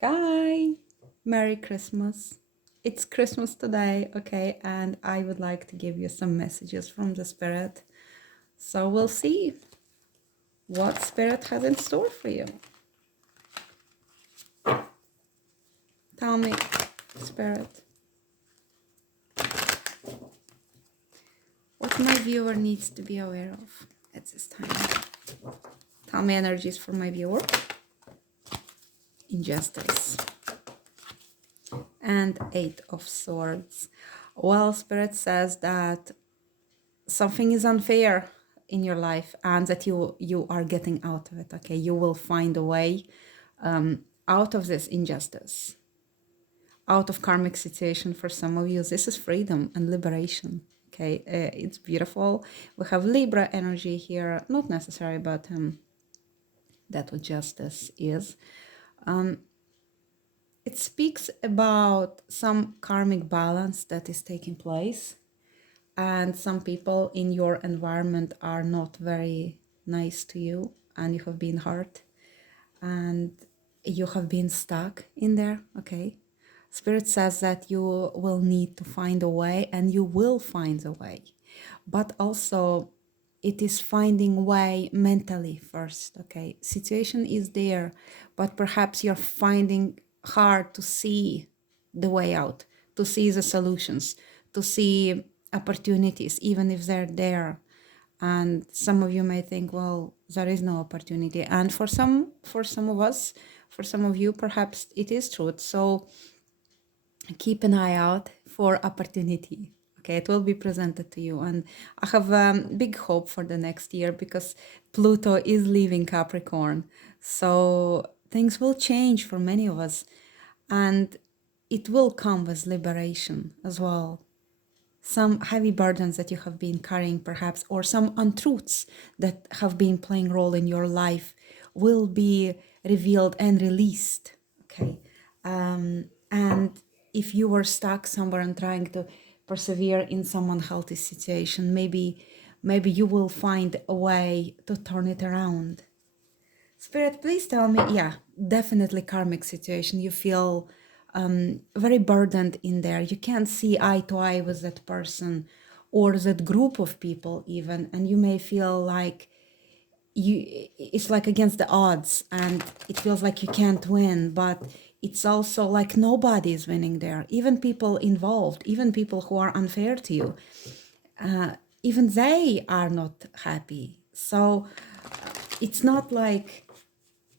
Guy, Merry Christmas. It's Christmas today, okay, and I would like to give you some messages from the Spirit. So we'll see what Spirit has in store for you. Tell me, Spirit, what my viewer needs to be aware of at this time. Tell me energies for my viewer. Injustice. And Eight of Swords. Well, Spirit says that something is unfair in your life and that you are getting out of it. Okay, you will find a way out of this injustice, out of karmic situation. For some of you, this is freedom and liberation. Okay, it's beautiful. We have Libra energy here, not necessary, but that's what justice is. It speaks about some karmic balance that is taking place, and some people in your environment are not very nice to you, and you have been hurt, and you have been stuck in there. Okay, Spirit says that you will need to find a way, and you will find a way, but also it is finding way mentally first. Okay, situation is there, but perhaps you're finding hard to see the way out, to see the solutions, to see opportunities even if they're there. And some of you may think, well, there is no opportunity, and for some of us, for some of you, perhaps it is truth. So keep an eye out for opportunity. Okay, it will be presented to you, and I have big hope for the next year because Pluto is leaving Capricorn, so things will change for many of us, and it will come with liberation as well. Some heavy burdens that you have been carrying perhaps, or some untruths that have been playing role in your life will be revealed and released. Okay, and if you were stuck somewhere and trying to persevere in some unhealthy situation, maybe you will find a way to turn it around. Spirit, please tell me, yeah, definitely karmic situation. You feel very burdened in there. You can't see eye to eye with that person or that group of people even, and you may feel like it's like against the odds, and it feels like you can't win, but it's also like nobody is winning there. Even people involved, even people who are unfair to you, even they are not happy. So it's not like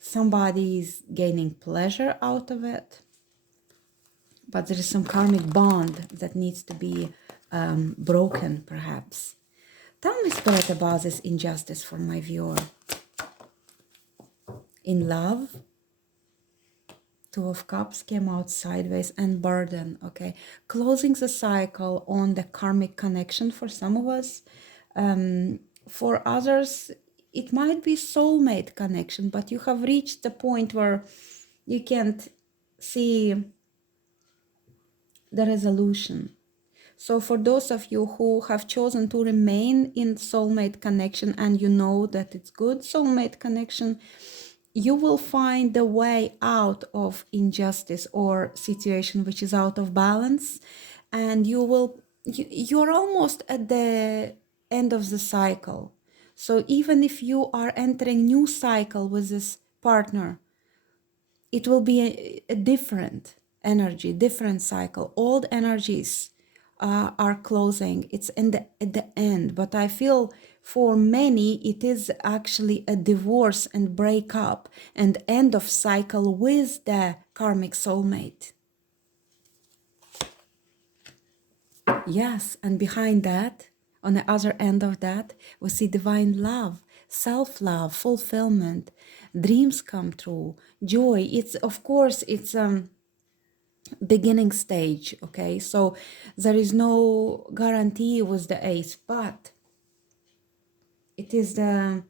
somebody's gaining pleasure out of it, but there is some karmic bond that needs to be broken, perhaps. Tell me, Spirit, about this injustice for my viewer. In love, Two of Cups came out sideways, and burden, okay? Closing the cycle on the karmic connection for some of us. For others, it might be soulmate connection, but you have reached the point where you can't see the resolution. So for those of you who have chosen to remain in soulmate connection, and you know that it's good soulmate connection, you will find the way out of injustice or situation which is out of balance, and you're almost at the end of the cycle. So even if you are entering new cycle with this partner, it will be a different energy, different cycle. Old energies are closing. It's at the end. But I feel for many, it is actually a divorce and breakup and end of cycle with the karmic soulmate. Yes, and behind that, on the other end of that, we see divine love, self-love, fulfillment, dreams come true, joy. It's, of course, it's beginning stage, okay? So there is no guarantee with the ace, but it is the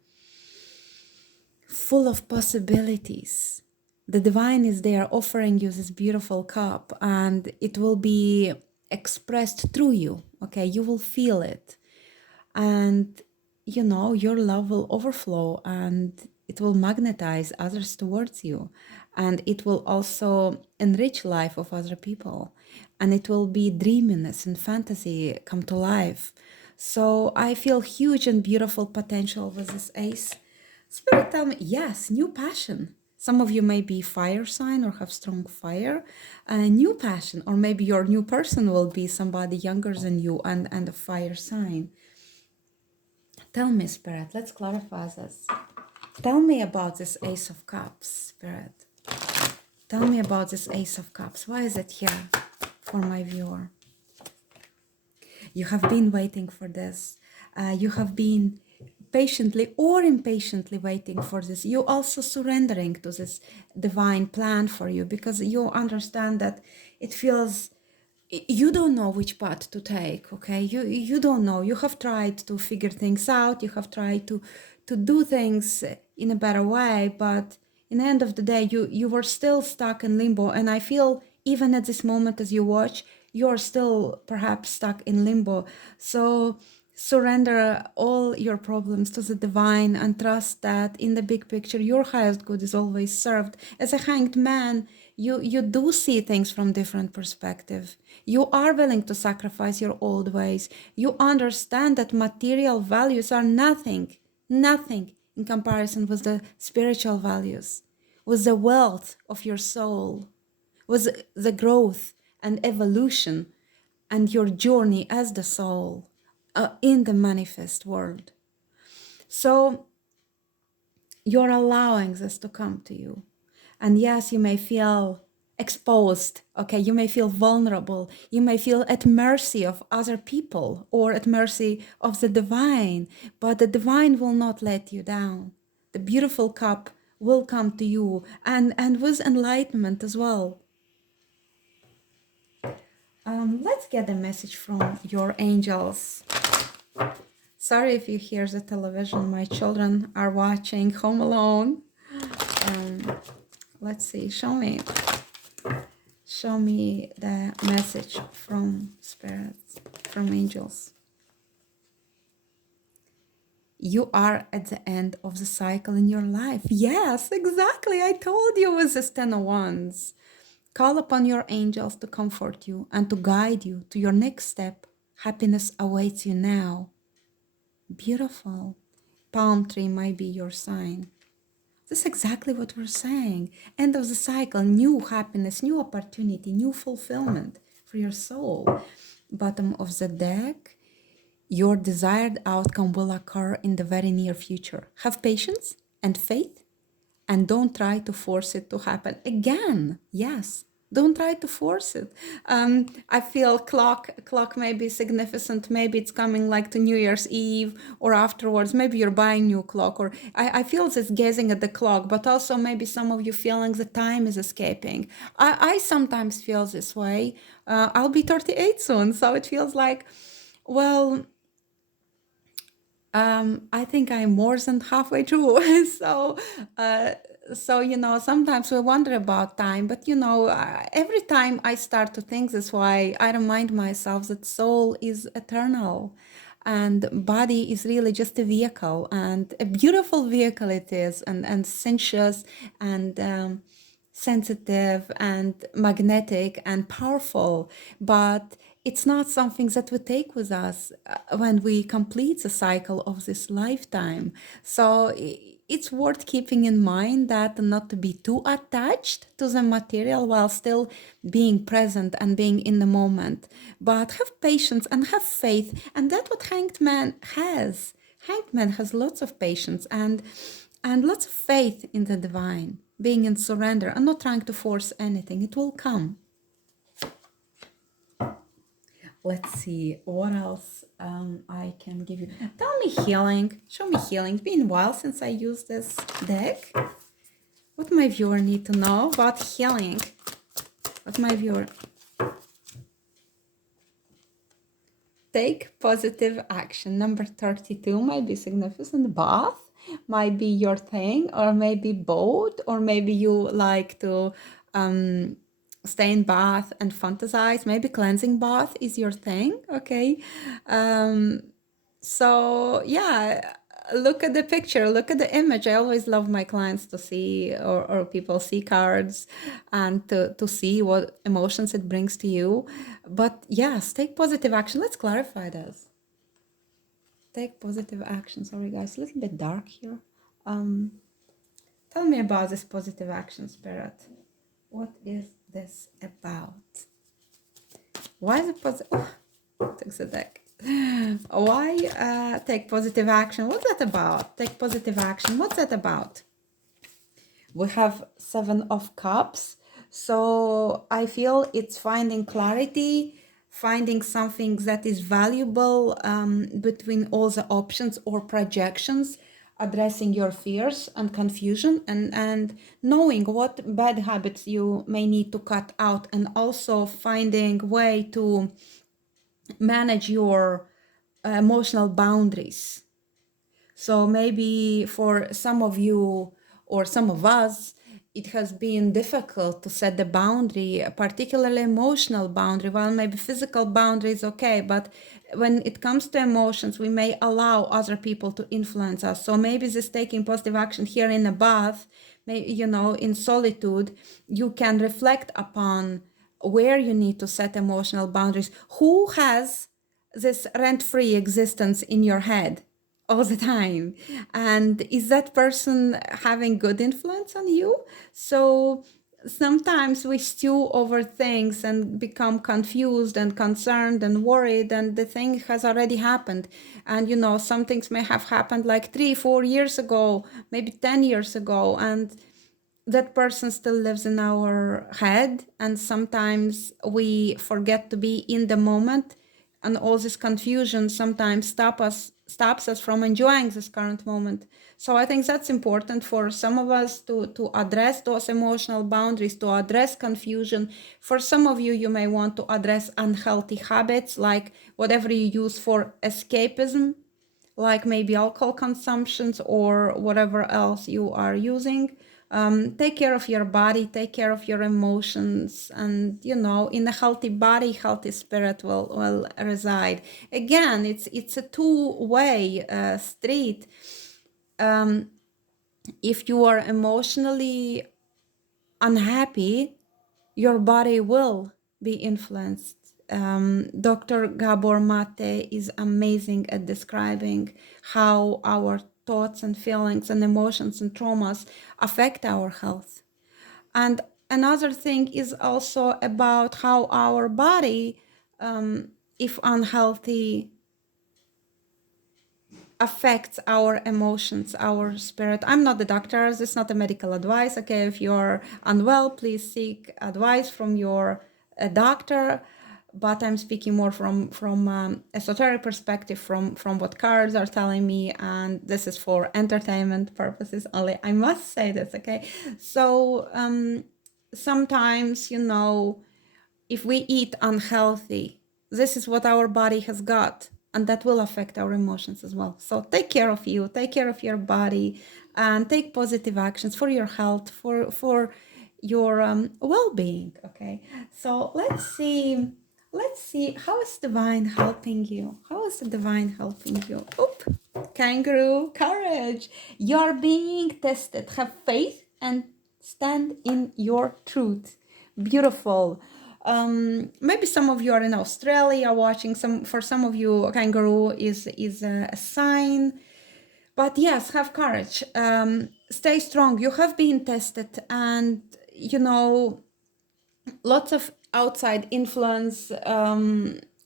full of possibilities. The divine is there offering you this beautiful cup, and it will be expressed through you, okay? You will feel it, and you know your love will overflow, and it will magnetize others towards you. and it will also enrich life of other people, and it will be dreaminess and fantasy come to life. So I feel huge and beautiful potential with this ace. Spirit tell me, yes, new passion. Some of you may be fire sign or have strong fire, a new passion, or maybe your new person will be somebody younger than you and a fire sign. Tell me, Spirit, let's clarify this. Tell me about this Ace of Cups, Spirit. Tell me about this Ace of Cups. Why is it here for my viewer? You have been waiting for this. You have been patiently or impatiently waiting for this. You also surrendering to this divine plan for you because you understand that it feels you don't know which path to take. Okay, you don't know. You have tried to figure things out. You have tried to do things in a better way, but in the end of the day, you were still stuck in limbo. And I feel even at this moment as you watch, you're still perhaps stuck in limbo. So surrender all your problems to the divine and trust that in the big picture, your highest good is always served. As a hanged man, you do see things from different perspective. You are willing to sacrifice your old ways. You understand that material values are nothing in comparison with the spiritual values, with the wealth of your soul, with the growth and evolution and your journey as the soul in the manifest world. So you're allowing this to come to you. And yes, you may feel exposed, okay? You may feel vulnerable. You may feel at mercy of other people or at mercy of the divine, but the divine will not let you down. The beautiful cup will come to you and with enlightenment as well. Let's get a message from your angels. Sorry if you hear the television. My children are watching Home Alone. Let's see. Show me the message from spirits, from angels. You are at the end of the cycle in your life. Yes, exactly. I told you with this 10 of Wands. Call upon your angels to comfort you and to guide you to your next step. Happiness awaits you now. Beautiful. Palm tree might be your sign. That's exactly what we're saying. End of the cycle, new happiness, new opportunity, new fulfillment for your soul. Bottom of the deck, your desired outcome will occur in the very near future. Have patience and faith and don't try to force it to happen. Again, yes, don't try to force it. I feel clock may be significant. Maybe it's coming like to New Year's Eve or afterwards. Maybe you're buying new clock, or I feel this gazing at the clock, but also maybe some of you feeling the time is escaping. I sometimes feel this way. I'll be 38 soon, so it feels like, well, I think I'm more than halfway through. So sometimes we wonder about time, but every time I start to think this way, I remind myself that soul is eternal and body is really just a vehicle, and a beautiful vehicle it is, and sensuous and sensitive and magnetic and powerful, but it's not something that we take with us when we complete the cycle of this lifetime. So it's worth keeping in mind that not to be too attached to the material while still being present and being in the moment, but have patience and have faith. And that's what Hanged Man has. Hanged Man has lots of patience and lots of faith in the divine, being in surrender and not trying to force anything. It will come. Let's see what else I can give you. Tell me healing. Show me healing. It's been a while since I used this deck. What my viewer need to know about healing? What my viewer... Take positive action. Number 32 might be significant. Bath might be your thing, or maybe both, or maybe you like to stay in bath and fantasize. Maybe cleansing bath is your thing. Okay. So yeah, look at the picture, look at the image. I always love my clients to see, or people see cards and to see what emotions it brings to you. But yes, take positive action. Let's clarify this. Take positive action. Sorry guys, a little bit dark here. Tell me about this positive action, Spirit. What is this about? Why is it positive? Oh, takes a deck. Why take positive action? What's that about? Take positive action. What's that about? We have 7 of Cups. So I feel it's finding clarity, finding something that is valuable between all the options or projections, addressing your fears and confusion, and knowing what bad habits you may need to cut out, and also finding way to manage your emotional boundaries. So maybe for some of you or some of us, it has been difficult to set the boundary, particularly emotional boundary. While maybe physical boundary is okay, but when it comes to emotions, we may allow other people to influence us. So maybe this taking positive action here in a bath, in solitude, you can reflect upon where you need to set emotional boundaries. Who has this rent-free existence in your head all the time, and is that person having good influence on you? So sometimes we stew over things and become confused and concerned and worried, and the thing has already happened. And some things may have happened like 3-4 years ago, maybe 10 years ago, and that person still lives in our head, and sometimes we forget to be in the moment, and all this confusion sometimes stops us from enjoying this current moment. So I think that's important for some of us to address those emotional boundaries, to address confusion. For some of you, you may want to address unhealthy habits, like whatever you use for escapism, like maybe alcohol consumptions or whatever else you are using. Take care of your body, take care of your emotions, and in a healthy body, healthy spirit will reside. Again, it's a two-way street. If you are emotionally unhappy, your body will be influenced. Dr. Gabor Mate is amazing at describing how our thoughts and feelings and emotions and traumas affect our health. And another thing is also about how our body, if unhealthy, affects our emotions, our spirit. I'm not the doctor. This is not a medical advice. Okay, if you're unwell, please seek advice from your doctor. But I'm speaking more from esoteric perspective, from what cards are telling me, and this is for entertainment purposes only. I must say this, okay? So sometimes, if we eat unhealthy, this is what our body has got, and that will affect our emotions as well. So take care of you, take care of your body, and take positive actions for your health, for your well-being. Okay, so let's see how is divine helping you. How is the divine helping you? Oop, kangaroo, courage. You're being tested. Have faith and stand in your truth. Beautiful. Maybe some of you are in Australia watching. For some of you, kangaroo is a sign. But yes, have courage. Stay strong. You have been tested, and lots of outside influence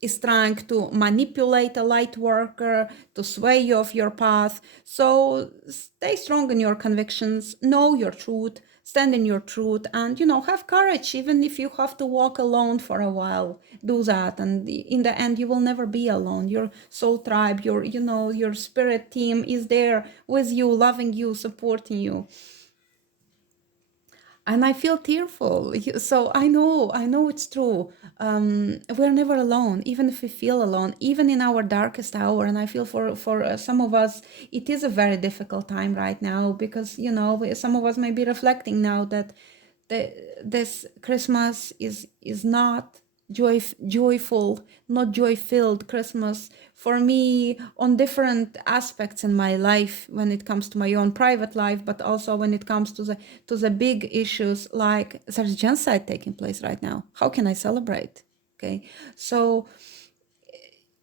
is trying to manipulate a light worker, to sway you off your path. So stay strong in your convictions, know your truth, stand in your truth, and have courage. Even if you have to walk alone for a while, do that. And in the end, you will never be alone. Your soul tribe, your spirit team is there with you, loving you, supporting you. And I feel tearful. So I know it's true. We're never alone, even if we feel alone, even in our darkest hour. And I feel for some of us, it is a very difficult time right now, because some of us may be reflecting now that this Christmas is not joyful, not joy-filled Christmas for me on different aspects in my life when it comes to my own private life, but also when it comes to the big issues like there's genocide taking place right now. How can I celebrate? Okay, so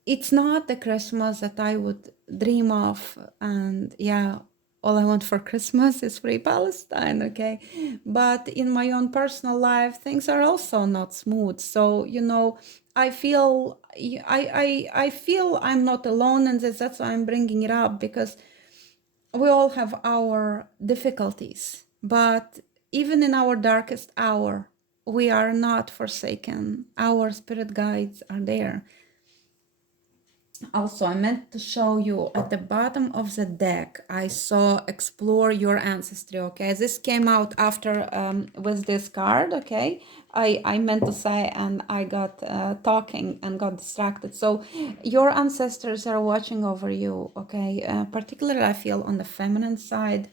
it's not the Christmas that I would dream of. And yeah, all I want for Christmas is free Palestine, okay? But in my own personal life, things are also not smooth. So, I feel I feel I'm not alone in this. That's why I'm bringing it up, because we all have our difficulties. But even in our darkest hour, we are not forsaken. Our spirit guides are there. Also, I meant to show you at the bottom of the deck, I saw explore your ancestry, okay? This came out after with this card, okay? I meant to say, and I got talking and got distracted. So your ancestors are watching over you, okay? Particularly I feel on the feminine side.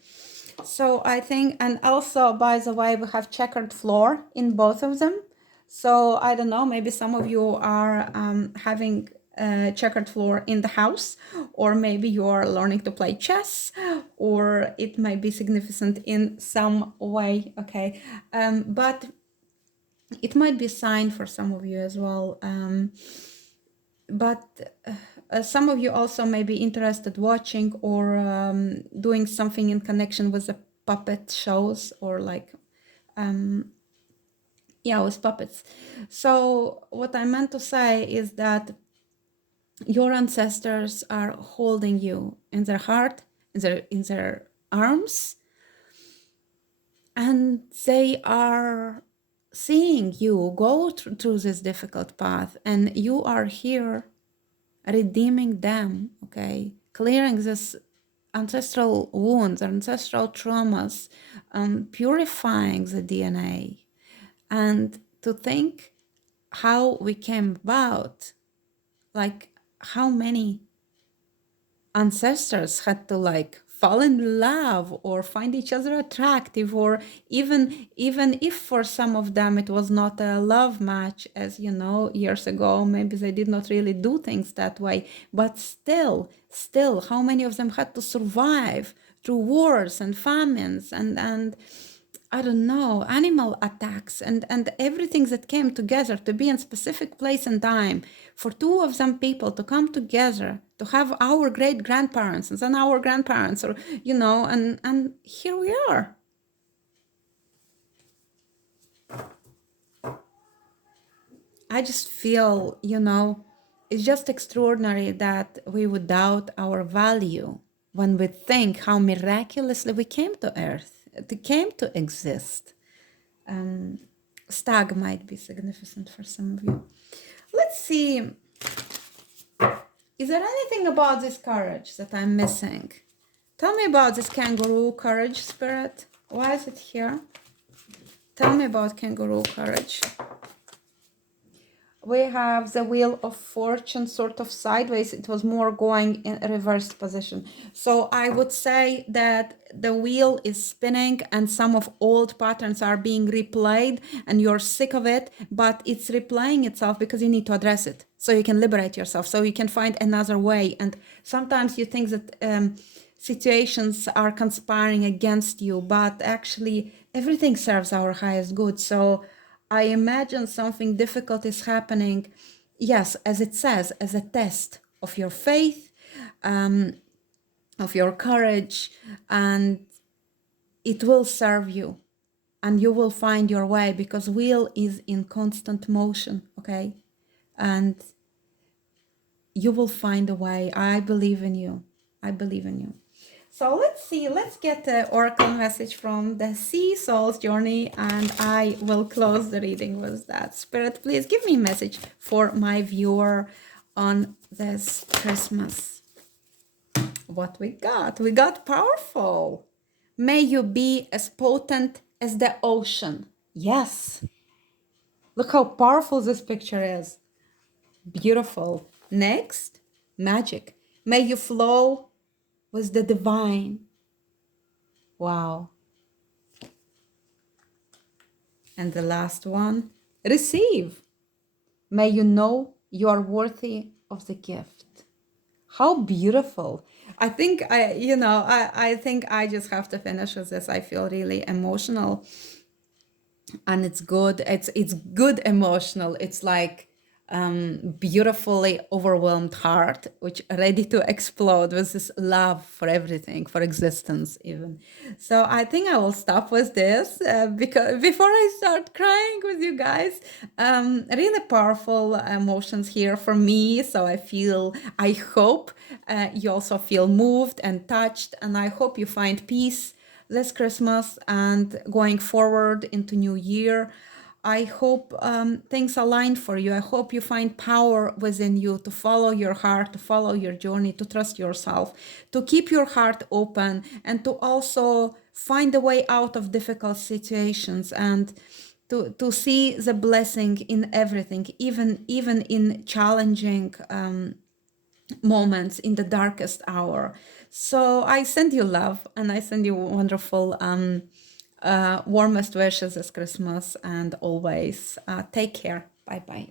So I think, and also, by the way, we have checkered floor in both of them. So I don't know, maybe some of you are having a checkered floor in the house, or maybe you are learning to play chess, or it might be significant in some way, okay? But it might be a sign for some of you as well. But some of you also may be interested watching or doing something in connection with the puppet shows, or like with puppets. So what I meant to say is that your ancestors are holding you in their heart, in their arms, and they are seeing you go through this difficult path, and you are here redeeming them, okay? Clearing this ancestral wounds, ancestral traumas, purifying the DNA, and to think how we came about, like how many ancestors had to fall in love or find each other attractive, or even if for some of them it was not a love match, as you know, years ago, maybe they did not really do things that way, but still how many of them had to survive through wars and famines and I don't know, animal attacks and everything that came together to be in specific place and time, for two of them people to come together, to have our great grandparents and then our grandparents, or and here we are. I just feel, it's just extraordinary that we would doubt our value when we think how miraculously we came to earth, to came to exist. Stag might be significant for some of you. Let's see. Is there anything about this courage that I'm missing? Tell me about this kangaroo courage spirit. Why is it here? Tell me about kangaroo courage. We have the wheel of fortune sort of sideways. It was more going in a reversed position. So I would say that the wheel is spinning and some of old patterns are being replayed and you're sick of it, but it's replaying itself because you need to address it. So you can liberate yourself, so you can find another way. And sometimes you think that situations are conspiring against you, but actually everything serves our highest good. So I imagine something difficult is happening, yes, as it says, as a test of your faith, of your courage, and it will serve you and you will find your way, because wheel is in constant motion, okay? And you will find a way. I believe in you. I believe in you. So let's see, let's get the oracle message from the Sea Soul's journey, and I will close the reading with that. Spirit, please give me a message for my viewer on this Christmas. What we got powerful. May you be as potent as the ocean. Yes. Look how powerful this picture is. Beautiful. Next, magic. May you flow with the divine. Wow. And the last one, receive. May you know you are worthy of the gift. How beautiful. I think I just have to finish with this. I feel really emotional, and it's good. It's good emotional. It's like beautifully overwhelmed heart, which ready to explode with this love for everything, for existence even. So I think I will stop with this because before I start crying with you guys, really powerful emotions here for me. So I hope you also feel moved and touched, and I hope you find peace this Christmas and going forward into New Year. I hope things align for you. I hope you find power within you to follow your heart, to follow your journey, to trust yourself, to keep your heart open, and to also find a way out of difficult situations, and to see the blessing in everything, even in challenging moments, in the darkest hour. So I send you love, and I send you wonderful warmest wishes this Christmas, and always take care. Bye bye.